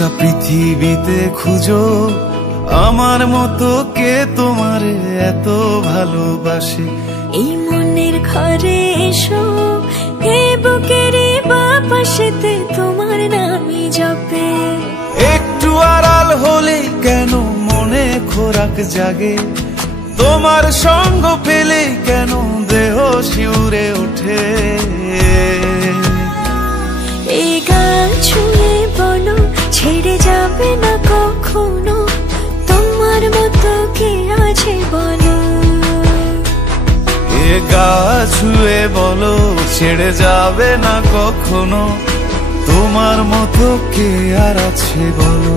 গোটা পৃথিবীতে খুঁজো আমার মতো কে তোমার এত ভালোবাসে। এই মনের ঘরে এসো, এই বুকের বাপাশেতে তোমার নামই জপে। একটু আড়াল হলে কেন মনে খোরাক জাগে, তোমার সঙ্গ পেলে কেন দেহ শিউরে ওঠে। এই গান ছুঁয়ে বলো ছেড়ে যাবে না কখনো, তোমার মতো কে আছে বলো। এ গা ছুঁয়ে বলো ছেড়ে যাবে না কখনো, তোমার মতো কে আর আছে বলো।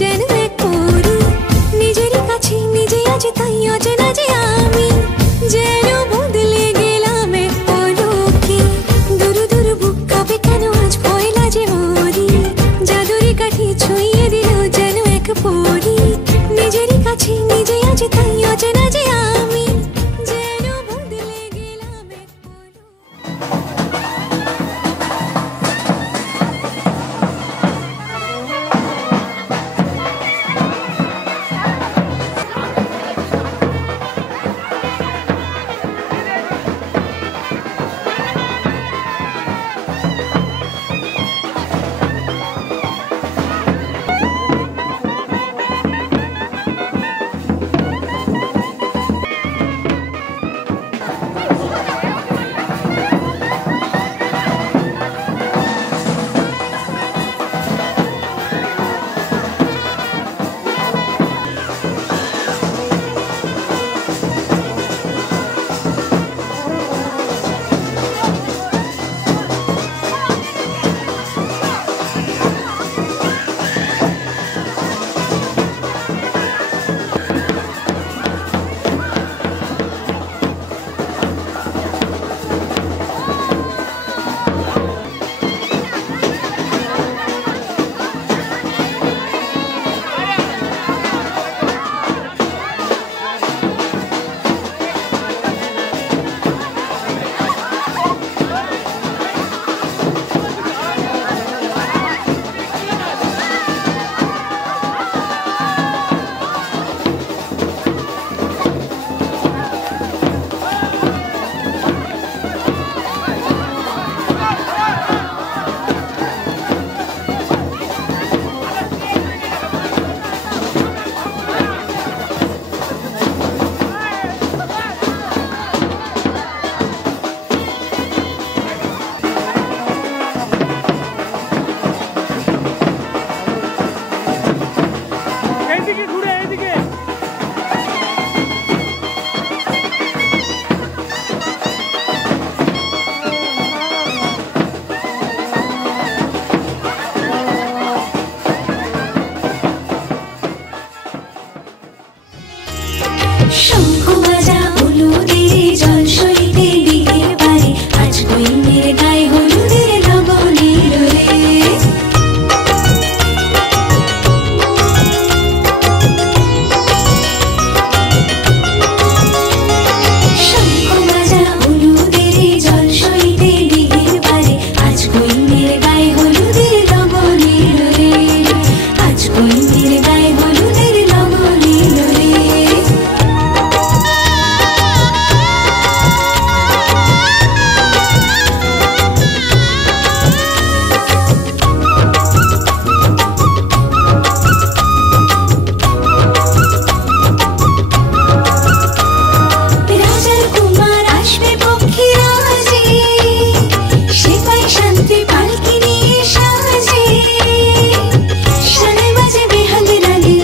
যেন এক পরী, নিজেরই কাছে নিজে আছি তাই অচেনা যে আমি, যেন বদলে গেলাম এক পলকে। দুরু দুরু বুক কাঁপে কেন আজ পয়লা যে মরি, জাদুরি কাঠি ছুঁয়ে দিল যেন এক পরী, নিজেরই কাছে নিজে আছি তাই অচেনা যে আমি, যেন বদলে গেলাম এক পলকে। শঙ্খ বাজা হলুদের জল সইতে দিঘির পারে, আজ কইনের গায়ে হলুদের লবণের রে। শঙ্খ বাজা হলুদের জল সইতে দিঘির পারে, আজ কইনের গায়ে হলুদের লবণের রে, আজ কইনের গায়ে হলুদের লবণের রে। রাজার কুমার আসবে পক্ষী রাজে, সে পাই শান্তি পালকি নিয়ে সাজে, সানে বাজে বেহাল রাগে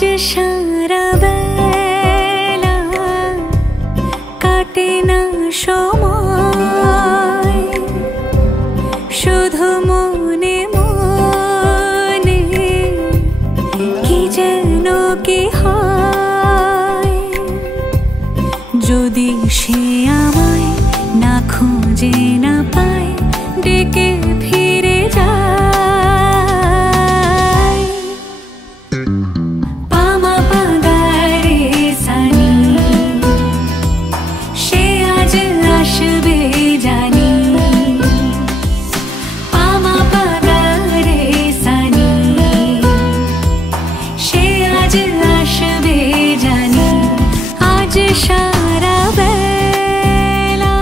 আজ সারা বেলা কাটে না সময়, শুধু মনে মনে কি যেন কি হয়। যদি সে আমায় না খুঁজে না পায়, ডেকে ফিরে যায়। পামা পাগারে সানি, সে আজ আসবে জানি। পামা পাগারে সানি, সে আজ আসবে জানি। আজ সারা বেলা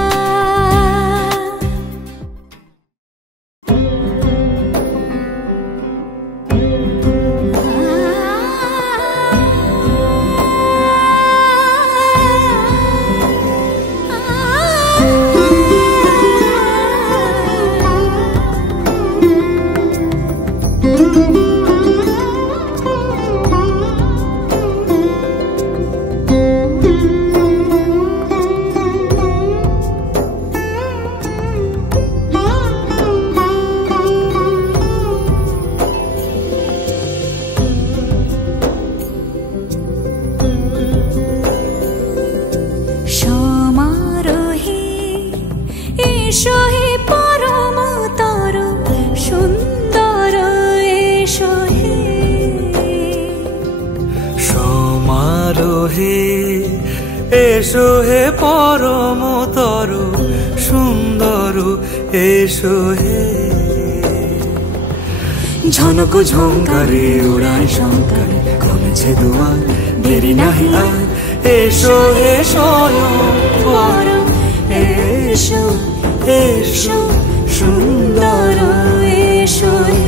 সমারোহে এসো হে পরমতর সুন্দর, এসো হে। সমারোহে এসো হে পরমতর সুন্দর, এসো হে। ঝনক ঝঙ্কারে উড়ায় শঙ্কার, খুলেছে দুয়ার, দেরি নাহি আর। এসো হে স্বয়ং বর, এসো এসো সুন্দর, এসো হে।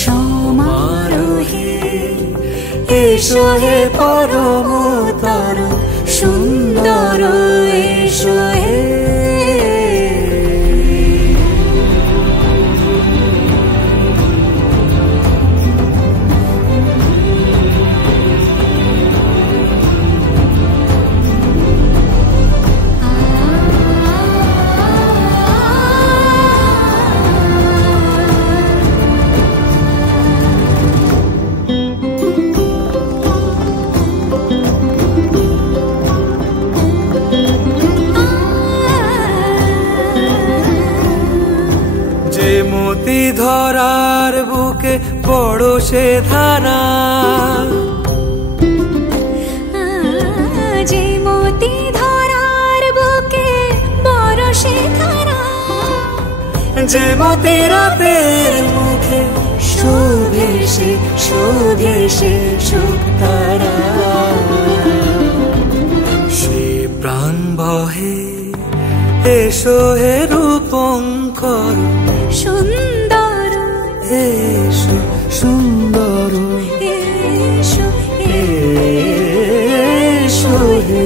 সমারোহে এসো হে পরমতর সুন্দর, এসো হে। মতি ধরার বুকে বড় সে ধারা, যে মতি ধরার বুকে বড় সে ধারা। যে মতি রাতের মুখে শোভে সে, শোভে সে শুকতারা। সে প্রাণ বহে এসো হে রূপঙ্কর সুন্দর, এসো সুন্দর, এসো এসো হে।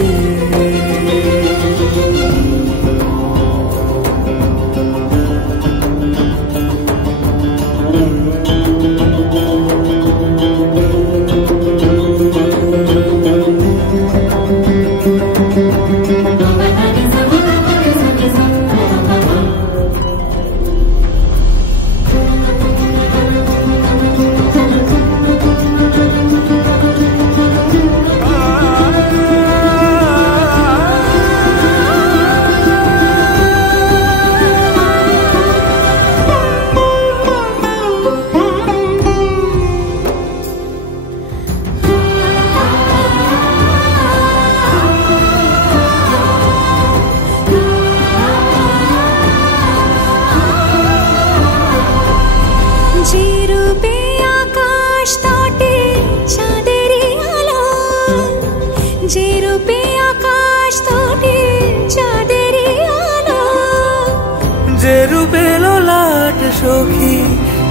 যে রূপে লোলাট সখী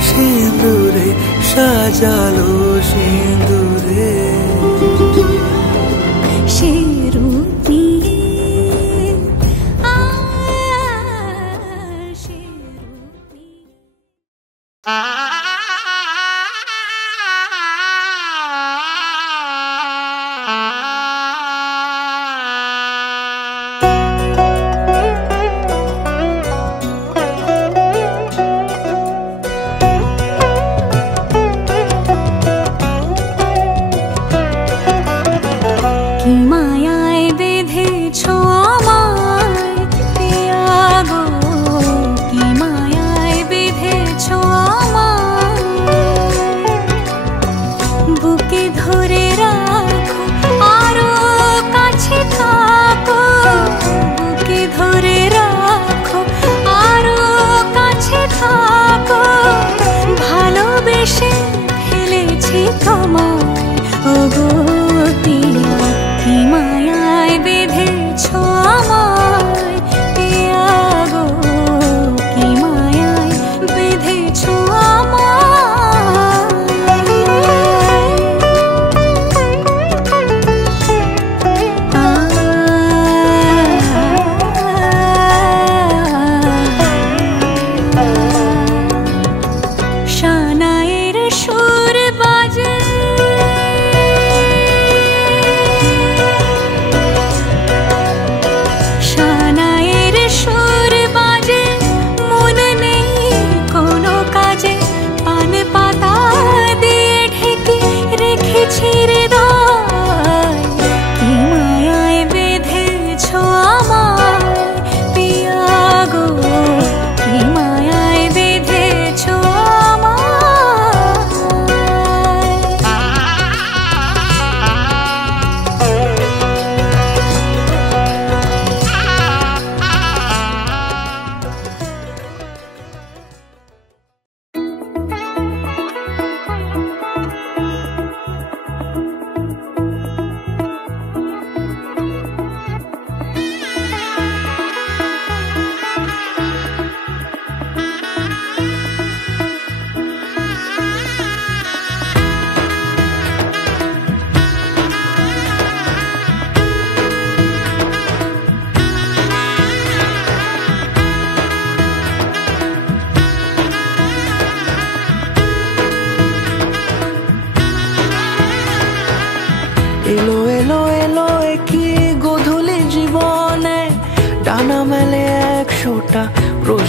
সিঁদুরে সাজালো সিঁদুরে। সে রূপ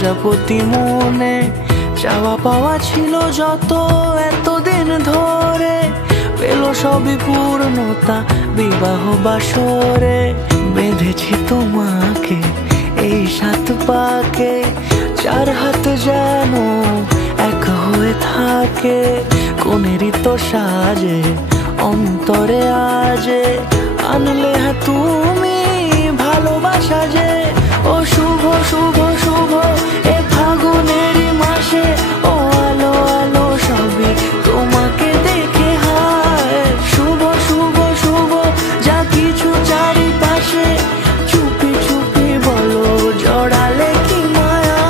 প্রজাপতি মনে চাওয়া পাওয়া ছিল যত এতদিন ধরে, পেল সবই পূর্ণতা বিবাহ বাসরে। বেঁধেছি তোমাকে এই 7 পাকে, 4 হাত যেন এক হয়ে থাকে। কোনেরই তো সাজে অন্তরে আজে আনলে তুমি ভালোবাসা যে। ও শুভ শুভ শুভ এ ফাগুনেরই মাসে, ও আলো আলো সবই তোমাকে দেখে হায়। শুভ শুভ শুভ যা কিছু চারিপাশে, চুপি চুপি বলো জড়ালে কি মায়া।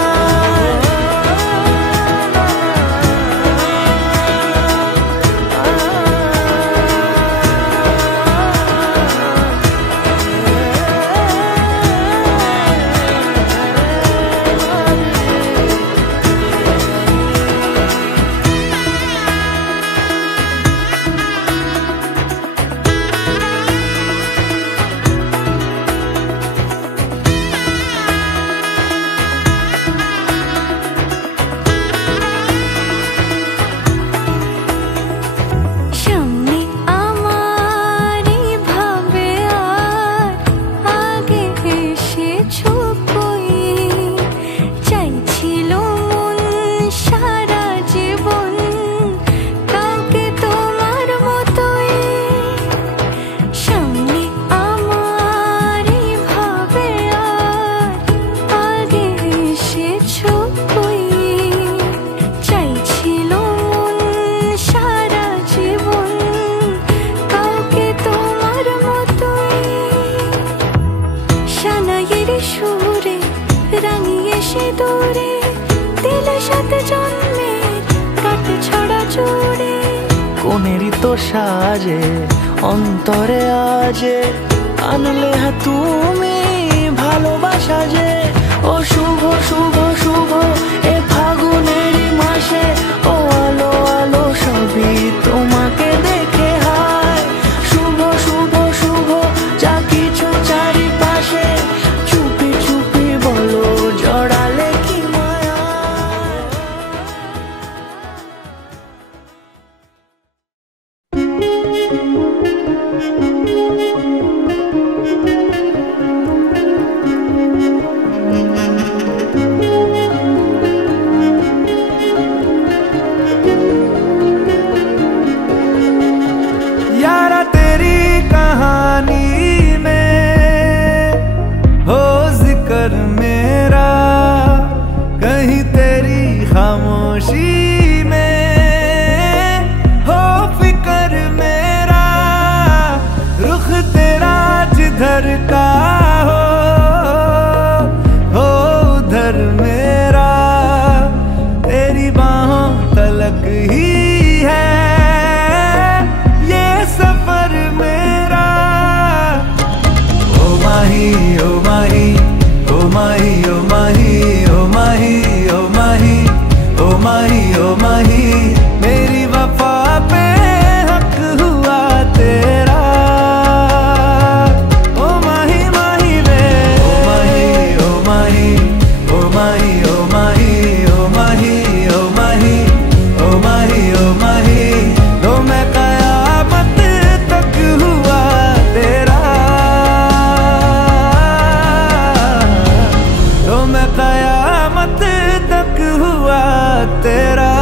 কোনেরই তো সাজে অন্তরে আজে আনলে তুমি ভালোবাসা যে। ও শুভ শুভ শুভ এ ফাগুনেরই মাসে, ও আলো আলো সবই তোমাকে দেখে হায়। শুভ শুভ শুভ যা কিছু চারিপাশে, চুপি চুপি বলো জড়ালে কি মায়া। यारा तेरी कहानी में हो जिक्र मेरा, कहीं तेरी खामोशी में हो फिक्र मेरा। रुख तेरा जिधर का हो उधर मेरा, तेरी बाहों तलक ही है ये सफर मेरा। ओ माही ओ माही ओ माही ओ माही ओ माही ओ माही ओ माही ओ माही, मेरी वफा पे हक हुआ तेरा। ओ माही माही वे ओ माही ओ माही ओ माही ओ माही ओ माही ओ माही ओ माही ओ माही, तो मैं कयामत तक हुआ तेरा। तो मैं कयामत तक हुआ तेरा।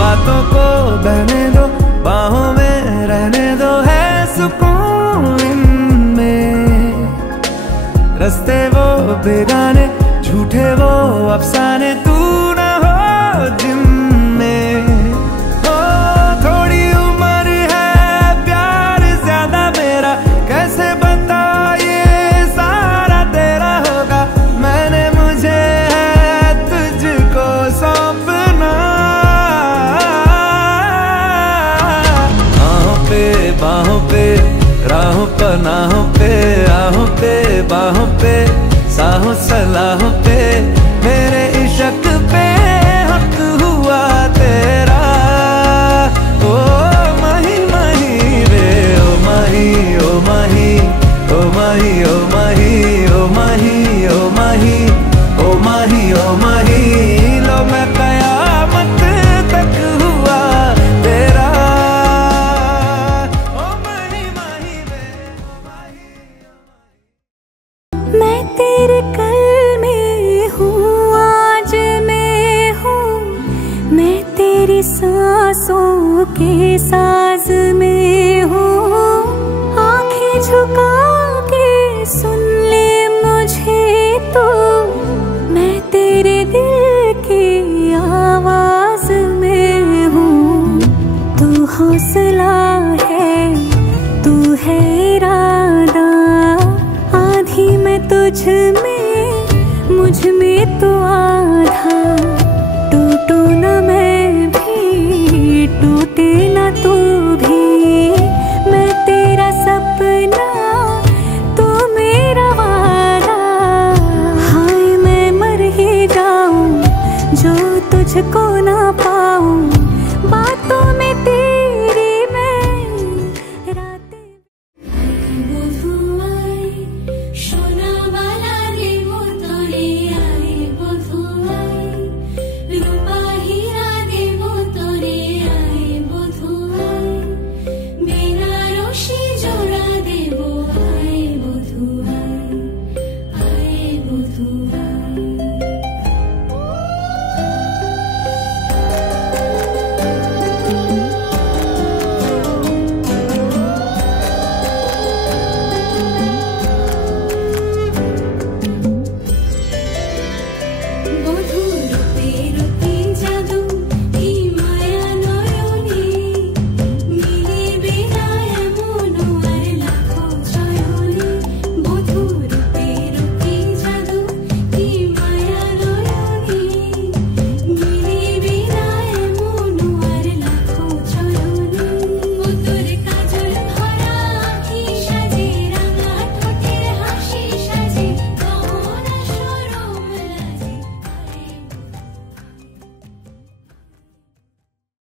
बातों को बहने दो, बाहों में रहने दो, है सुकून इनमें। रस्ते वो बेगाने, झूठे वो अफसाने, तू न हो जिनमें। ओ थोड़ी उम्र है, प्यार ज्यादा मेरा, कैसे बता ये सारा तेरा होगा। मैंने मुझे है तुझको सौंपना। बाहों पे राहों पनाहों पे, आहों माही ओ माही ओ माही ओ माही ओ माही लो मैं कयामत तक हुआ तेरा ओ माही माही मैं तेरे कल में हूँ आज मैं हूँ मैं तेरी सांसों के साज में हूँ आंखें झुका के सुन ले मुझे तो मैं तेरे दिल की आवाज में हूँ तू हौसला है तू है इरादा आधी मैं तुझ में मुझ में तो आधा टूटू न मैं भी टूटे न तू भी मैं तेरा सपना तू मेरा वादा हाय मैं मर ही जाऊं जो तुझको